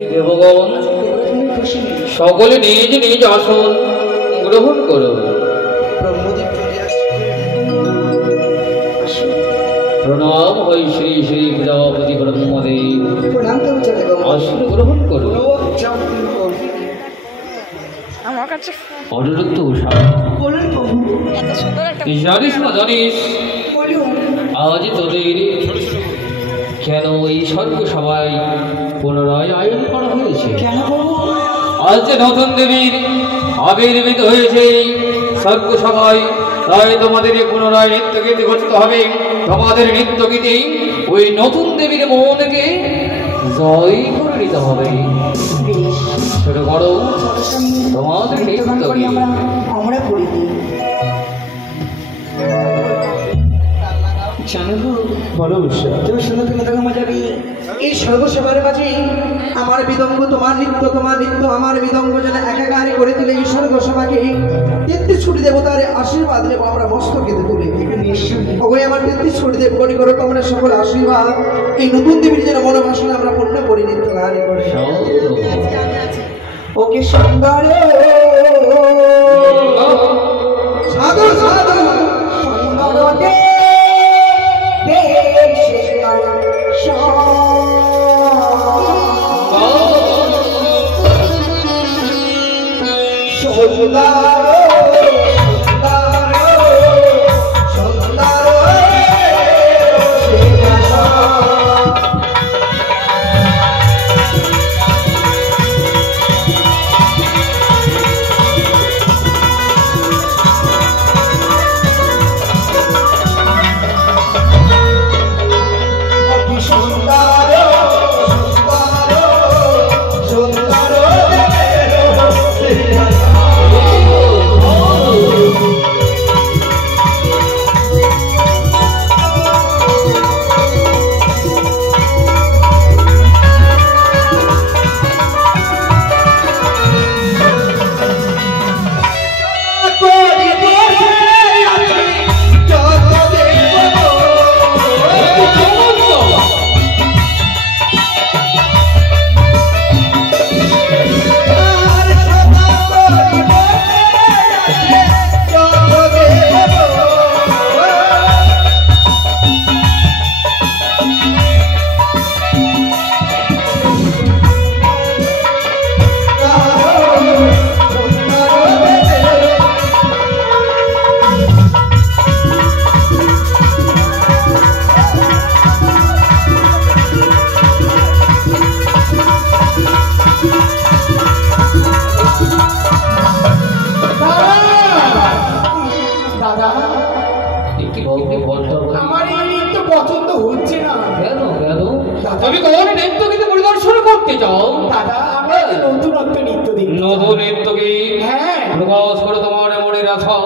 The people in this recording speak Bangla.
দেবগণ সকলে নিজ নিজ আসন গ্রহণ করো। প্রণাম হয় শ্রী শ্রী প্রজাপতি ব্রহ্মদেব, আসন গ্রহণ করো। অনিরুদ্ধ জানিস না জানিস আজ তোদের কেন এই স্বর্গ সভায় পুনরায় আয়োজন করা হয়েছে? আজ যে নতুন দেবীর আবির্ভূত হয়েছে স্বর্গ সভায়, তাই তোমাদের পুনরায় নৃত্য গীতি করতে হবে। তোমাদের নৃত্য গীতি ওই নতুন দেবীর মনকে জয় করে নিতে হবে। ছোট বড় তোমাদের নৃত্য গীতি আমরা করি এই সর্বসভার মাঝে আমার বিদঙ্গ তোমার নৃত্য আমার বিদঙ্গ যেন একাকারে করে তুলে এই স্বর্গসভাকে 33 কোটি দেবতার আশীর্বাদ নেব আমরা মস্তকে তুলে। ওই আমার 33 কোটি দেবগণী করো তোমরা সকল আশীর্বাদ এই নতুন দেবীর যেন মনোবাসনা আমরা পূর্ণ করি নৃত্য গানে করে। ওকে সুন্দর সাধু সাধু সুন্দর নতুন নৃত্য গীত প্রকাশ করে তোমার মনে রাখাও।